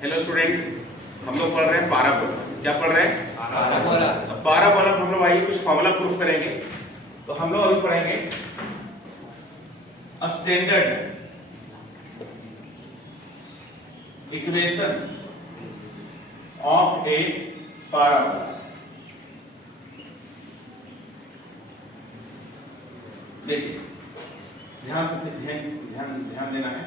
Hello student, हम लोग पढ़ रहे हैं पाराबोला। क्या पढ़ रहे हैं? पाराबोला। अब पाराबोला हम लोग आइए कुछ फॉर्मूला प्रूफ करेंगे। तो हम लोग अभी पढ़ेंगे a standard equation of A parabola. देखिए ध्यान से ध्यान देना है।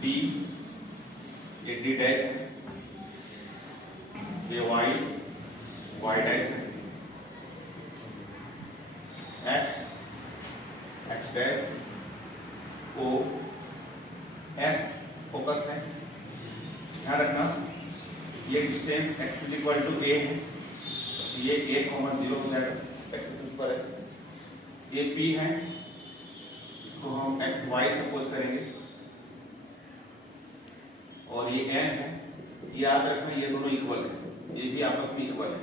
डी ये डी डैश है, ये वाई डैश है, X dash, O S focus है। ध्यान रखना ये distance x is equal to A है, ये a, 0 हो जाएगा, एक्सिस पर है। ये p है, इसको हम x y सपोज करेंगे, और ये n है। याद रखना ये दोनों इक्वल है, ये भी आपस में इक्वल है।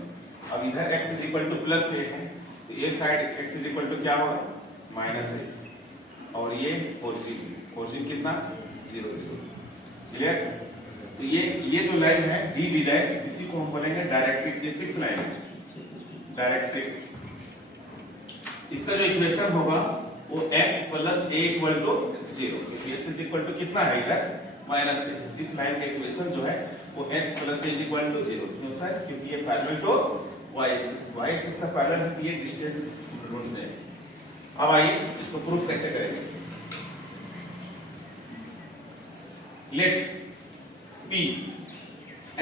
अब इधर x is equal to plus A है, तो ये side x is equal to क्या होगा? माइनस ए, और ये पॉजिटिव कितना? 0 0। क्लियर? तो ये जो लाइन है डी डी डैश, इसी को हम बोलेंगे डायरेक्ट्रिक्स। ये फिक्स लाइन है डायरेक्ट्रिक्स। इसका जो इक्वेशन होगा वो x plus a equal to 0, क्योंकि x इज इक्वल टू कितना है इधर? Minus a. इस लाइन का इक्वेशन जो है वो x plus a equal to 0। क्यों सर? क्योंकि ये पैरेलल टू y एक्सिस का पैरेलल है, तो ये डिस्टेंस ढूंढते हैं। अब आइए इसको प्रूफ कैसे करेंगे। Let p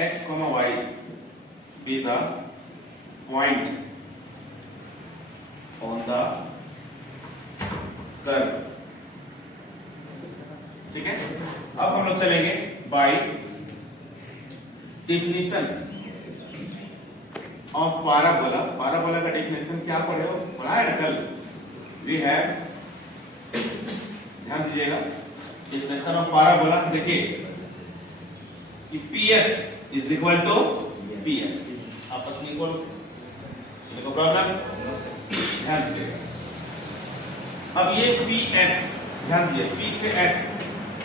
x, y be the point on the curve। ठीक है, अब हम लोग चलेंगे by definition of parabola. Parabola का डेफिनेशन क्या पढ़े हो? पढ़ाया ना कल। वी हैव, ध्यान दीजिएगा, डेफिनेशन ऑफ पाराबोला। देखिए कि PS is equal to PN, आपस में इक्वल। देखो प्रॉब्लम, ध्यान दीजिएगा। अब ये PS, ध्यान दीजिए, P से S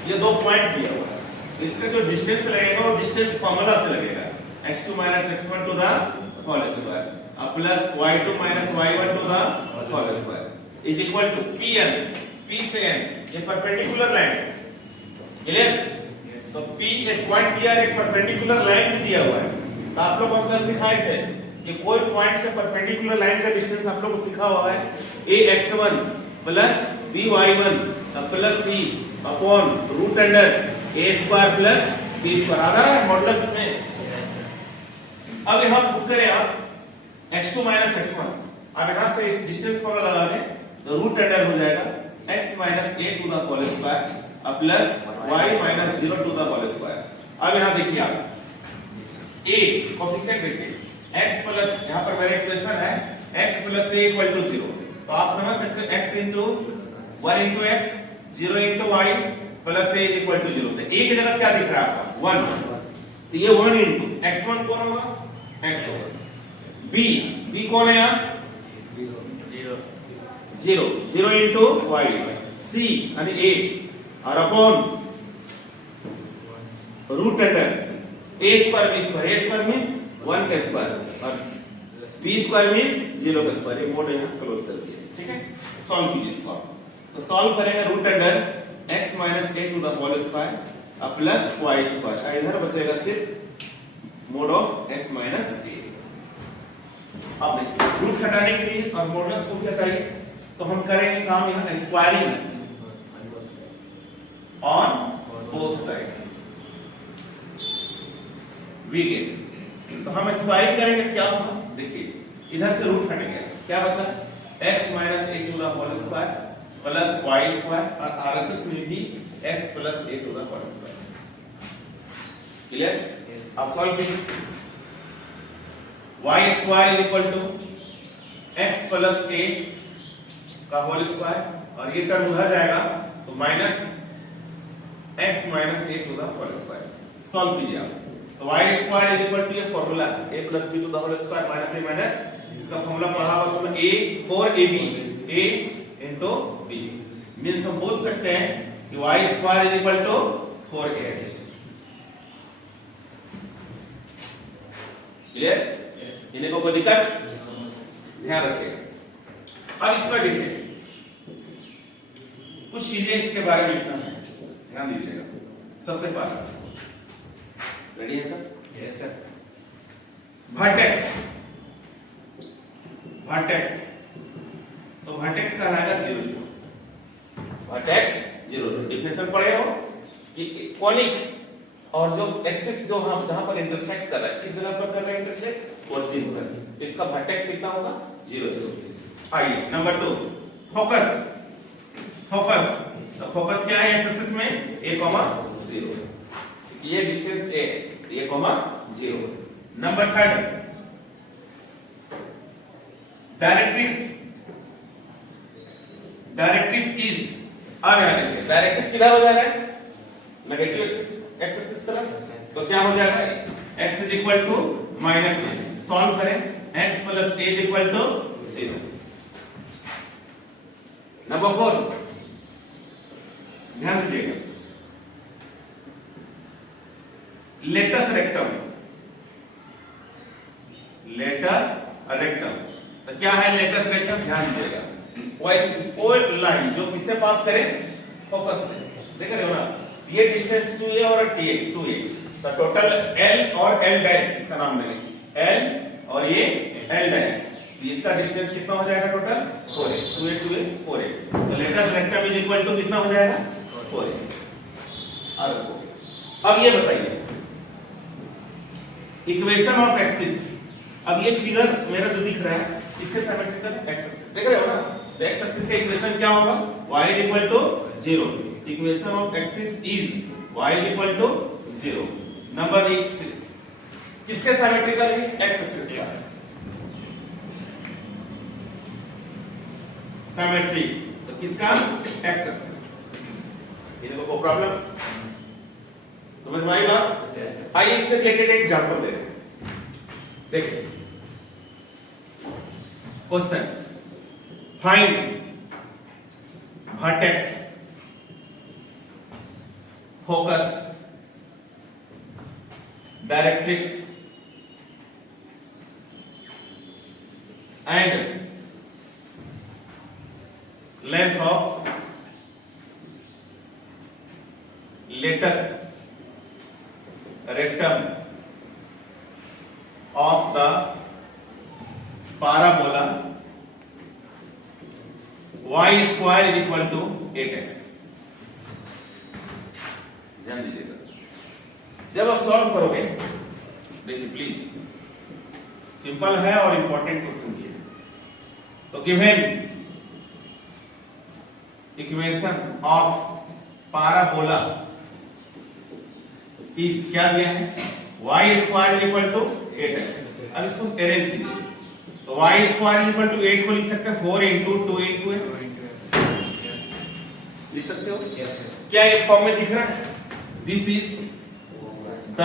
ये दो पॉइंट दिया हुआ है। इसका जो डिस्टेंस लगेगा वो डिस्टेंस फार्मूला से लगेगा, x2 x1 to the whole square plus y2 y1 to the whole square is equal to Pn, P से n, ये परपेंडिकुलर लाइन है। क्लियर? तो P एक पॉइंट दिया है, एक परपेंडिकुलर लाइन भी दिया हुआ है। तो आप लोग हमको सिखाए थे कि कोई पॉइंट से परपेंडिकुलर लाइन का डिस्टेंस आप लोग को सीखा हुआ है ax1 plus by1 plus c upon root under a square plus b square. आ रहा है मॉडुलस में। अब यहां पुट करें आप x2 x1, अब यहां से डिस्टेंस फॉर्मूला लगा दें तो रूट अंडर हो जाएगा x a to the whole square plus y 0 to the whole square. अब यहां देखिए आप a कोएफिशिएंट देखिए x प्लस, यहां पर मेरा इक्वेशन है x plus a equal to 0। तो आप समझ सकते हो x into 1 into x 0 into y plus a equal to 0। तो a की जगह क्या दिख रहा है आपका? 1। तो ये 1 into x1 कौन होगा? x होगा। b कौन है यहाँ? 0 into y, c यानी a, और upon root under a square b square. a square means 1 का स्क्वायर और b स्क्वायर मींस 0 का स्क्वायर। ये मोड यहाँ क्लोज कर दिया। ठीक है, सॉल्व कीजिए इसको। तो सॉल्व करेंगे root under x a to the whole square plus y square. इधर बचेगा सिर्फ मोड ऑफ x a। अब देखिए रूट हटाने के लिए और मॉडुलस को क्या चाहिए, तो हम करेंगे काम यहाँ squaring on both sides. We get, तो हम स्क्वायरिंग करेंगे क्या होगा? देखिए इधर से रूट हट गया, क्या बचा? x a to the whole square plus y square, और RHS में भी x plus a to the whole square. Clear? अब सॉल्व कीजिए। y square equal to x plus a का होल स्क्वायर, और ये टर्म उधर जाएगा तो minus x minus a to the whole square. Solve कीजिए आप। तो y square is equal to ये formula a plus b to the whole square minus a minus इसका फार्मूला पढ़ा हुआ तुमने a और ab a into b means हम बोल सकते हैं कि y square is equal to 4ax। क्लियर? इन्हें को कोई दिक्कत? ध्यान रखिएगा। अब इसमें देखिए कुछ चीजें इसके बारे में लिखना है, ध्यान दीजिएगा। सबसे पहला, रेडी है sir? Yes sir. Vertex, vertex तो वर्टेक्स कहलाएगा 0 वर्टेक्स 0। डिफिनेशन पढ़े हो कि कॉनिक और जो एक्सिस जो हम जहां पर इंटरसेक्ट कर रहा है, किस जगह पर कर रहा है इंटरसेक्ट? ओरिजिन पर। इसका वर्टेक्स कितना होगा? 0 0। आइए नंबर 2, फोकस। फोकस तो फोकस क्या है एक्स एक्सिस में? a, 0। ये distance a, a, 0। Number 3, directrix. Directrix is, अब यहां देखिए डायरेक्ट्रिक्स किधर हो जा रहा है? नेगेटिव एक्सिस, एक्स एक्सिस तरफ। तो क्या हो जाएगा? x is equal to minus a। Solve करें, x plus a is equal to 0। Number 4, ध्यान दीजिएगा, लेटस रेक्टम। लेटस रेक्टम तो क्या है लेटस रेक्टम? ध्यान दीजिएगा, वो लाइन जो किससे पास करे? फोकस से। देख रहे हो ना, ये डिस्टेंस 2a और 2a, तो टोटल l और l डैश इसका नाम देंगे, l और ये l डैश। इसका डिस्टेंस कितना हो जाएगा total? 4a, 2a 2a 4a। तो latus rectum is equal to कितना हो जाएगा? 4a। अब ये बताइए इक्वेशन ऑफ एक्सिस। अब ये फिगर मेरा जो दिख रहा है इसके सिमेट्रिकल एक्स एक्सिस, देख रहे हो ना? तो एक्स एक्सिस का इक्वेशन क्या होगा? y equal to 0। Equation of axis is y equal to 0। Number 6, किसके सिमेट्रिकल है? एक्स एक्सिस का सिमेट्री। तो किसका? X axis. इनको कोई प्रॉब्लम समझ में आई बात? आइए इससे रिलेटेड एक एग्जांपल दे रहे हैं। देखिए question, find vertex, focus, directrix and length of latus rectum of the parabola y square is equal to 8x। ध्यान दीजिएगा, जब आप सॉल्व करोगे, देखिए प्लीज, सिंपल है और इंपॉर्टेंट क्वेश्चन भी है। तो given equation of parabola is क्या दिया है? y square equal to 8x। अब इसको अरेंज कीजिए, तो y स्क्वायर इक्वल टू 8 को लिख सकते हैं 4 into 2 into x, लिख सकते हो? क्या ये फॉर्म में दिख रहा है? This is the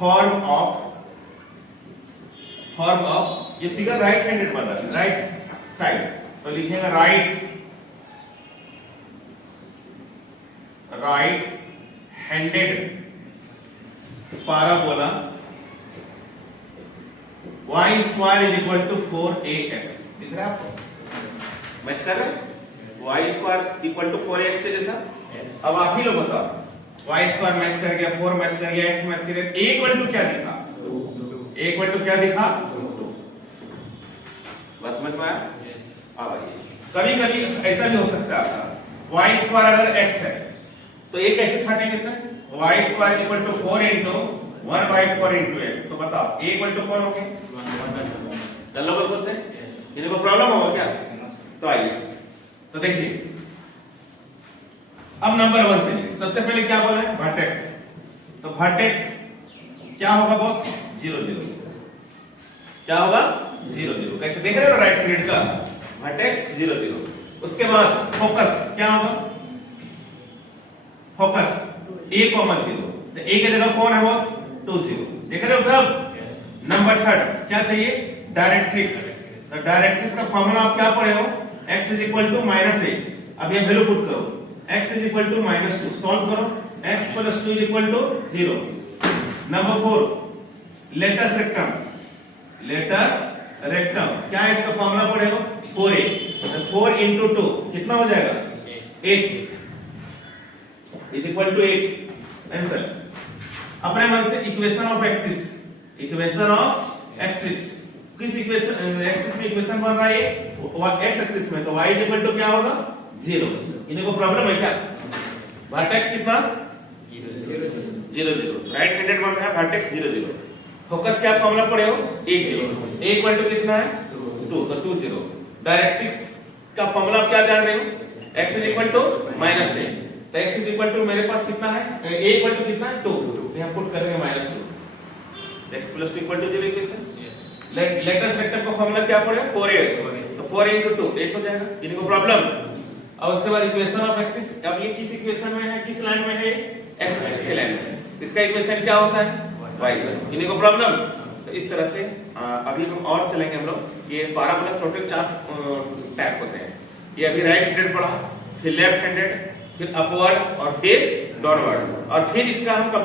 form of ये फिगर राइट हैंडेड बन रहा है, राइट साइड, तो लिखेगा right handed parabola y square is equal to 4ax। दिख रहा है आपको? मैच कर रहे हैं? y square equal to 4ax के जैसा। अब आप ही लोग बताओ, y square मैच कर गया, 4 मैच कर गया, x मैच कर गया, a equal to क्या दिखा? a equal to क्या दिखा? 2। बात समझ में आया? अब आइए, कभी-कभी ऐसा भी हो सकता है आपका y square अगर x है तो ये कैसे छाटेंगे sir? y square equal to 4 into 1 by 4 into x। तो बताओ a equal to कौन हो गए? 1। कर लो बिल्कुल से। इन्हें कोई प्रॉब्लम होगा क्या? तो आइए, तो देखिए अब नंबर 1 चलिए। सबसे पहले क्या बोला है? वर्टेक्स। तो वर्टेक्स क्या होगा बॉस? 0 0। क्या होगा? 0 0। कैसे देख रहे हो राइट हैंडेड का? वर्टेक्स 0 0। उसके बाद फोकस क्या होगा? फोकस a, 0, तो a की जगह कौन है बॉस 2 0। देख रहे हो सब। नंबर थर्ड क्या चाहिए डायरेक्ट्रिक्स। तो डायरेक्ट्रिक्स का फॉर्मूला आप क्या पढ़े हो x = -a। अब ये वैल्यू पुट करो x = -2 सॉल्व करो x + 2 = 0। नंबर 4 लेटस रेक्टम क्या है इसका फॉर्मूला पढ़े हो 4a। तो 4 × 2 कितना हो जाएगा 8 = 8 आंसर। अपने मन से इक्वेशन ऑफ एक्सिस किस इक्वेशन एक्सिस में इक्वेशन बन रहा है x एक्सिस में, तो y = क्या होगा 0। इनको प्रॉब्लम है क्या वर्टेक्स कितना 0 0 राइट हैंडेड बन रहा है वर्टेक्स 0 0। फोकस क्या फॉर्मूला पढ़े हो 1 0 a = कितना है 2 तो 2 0। डायरेक्ट्रिक्स का फॉर्मूला आप क्या जान रहे हो x = -a। तो x = मेरे पास कितना है a = कितना है 2 तो यहां पुट करेंगे -2 x + 2 = 0 इक्वेशन। लेटेस्ट वेक्टर का फॉर्मूला क्या पड़ेगा 4a तो 4 × 2 8 हो जाएगा। इनको प्रॉब्लम। अब उसके बाद इक्वेशन ऑफ एक्सिस। अब ये किस इक्वेशन में है किस लाइन में है x एक्सिस के लाइन में। इसका इक्वेशन क्या होता है y। इनको प्रॉब्लम। तो इस तरह से अभी हम और चलेंगे हम लोग। ये पैराबोला टोटल 4 टाइप होते हैं। ये अभी राइट हैंडेड पढ़ा फिर लेफ्ट हैंडेड फिर अपवर्ड और फिर डाउनवर्ड और फिर इसका हम